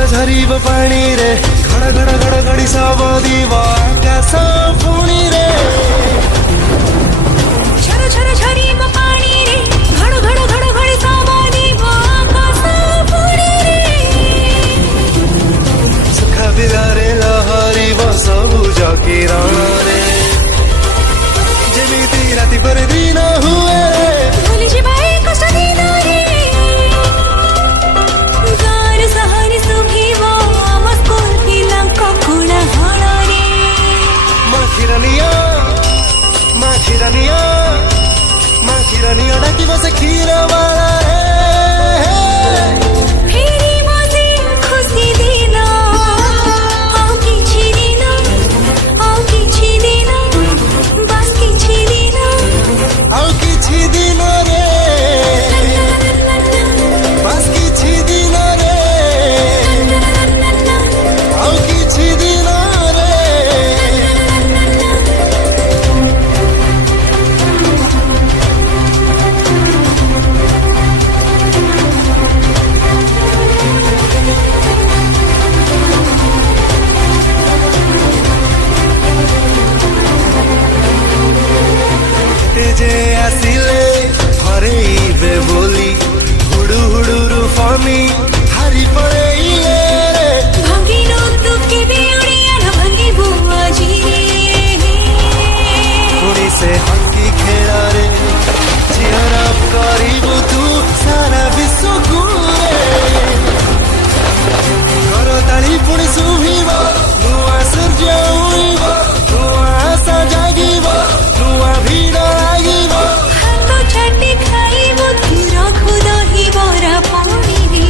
झर झरिब पानी रे घड़ घड़ घड़ घड़ी सब दिव आकाश पुणी रे झर झर झरिब पानी रे घड़ घड़ घड़ घड़ी सब दिव आकाश पुणी रे सुखा बिलारे लहरिब सबुज किरण रे जेमिति राति पर दिन हुए भूली जिबा ए कष्ट दिन रे गार सहर सुभिब आम स्कूल पिलांक कोलाहल रे माखिरानिया माखिरानिया माखिरानिया डाकिब से क्षीर वाला रे फेरि बसे खुशी दिन आउ किछि दिन आउ किछि दिन बस किछि दिन आउ किछि दिन रे बस किछि दिन रे आउ किछि दिन रे तेजे आसिले हरेइबे बोली हुडु हुडुरु फमी हारी पड़ेइले रे भांगिनो तू केबे उड़िया न भांगिबो आजी रे पुणी से हकी खेल रे चियर अप करिबु तू सारा विश्व को रे करताली पुणी सुभिब नुआ सूर्य उइब नुआ आशा जागिब नुआ भीड़ लागिब हातो छाटी खाइबो धीर खुदही बरा पानी रे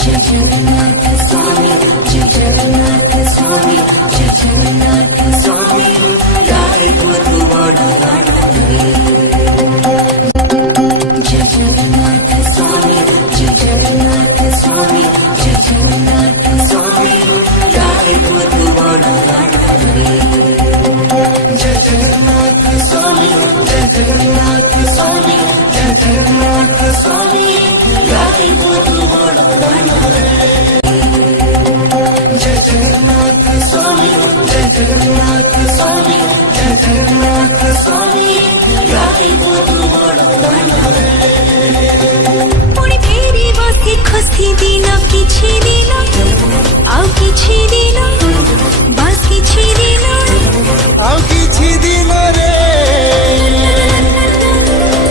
जय जगन्नाथ स्वामी जय जगन्नाथ स्वामी जय जगन्नाथ स्वामी गाए तू बड़ा जय जगन्नाथ स्वामी जय जगन्नाथ स्वामी जय जगन्नाथ स्वामी गाए तू बड़ा जय जगन्नाथ स्वामी जय जगन्नाथ स्वामी जय जगन्नाथ स्वामी गाई तू बड़ा जय जगन्नाथ स्वामी जय जगन्नाथ स्वामी जय जगन्नाथ स्वामी गाई तू बड़ा पुणी फेरि बसे खुशी दिन किछि दिन आउ किछि दिन बस किछि दिन आउ किछि दिन रे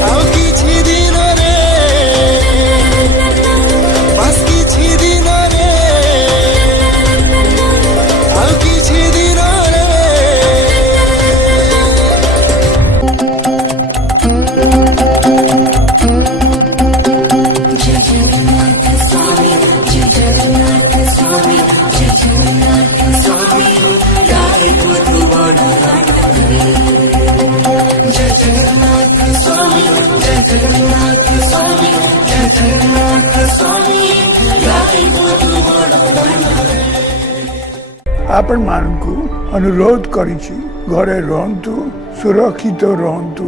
आउ किछि दिन रे बस किछि दिन रे आउ किछि दिन रे जय जगन्नाथ स्वामी जय जगन्नाथ स्वामी जय जगन्नाथ स्वामी गाए तू बड़ा जय जगन्नाथ स्वामी जय जगन्नाथ स्वामी जय जगन्नाथ स्वामी गाई तू बड़ा आपण मानकु अनुरोध करिछि घरे रहंतु सुरक्षित रहंतु।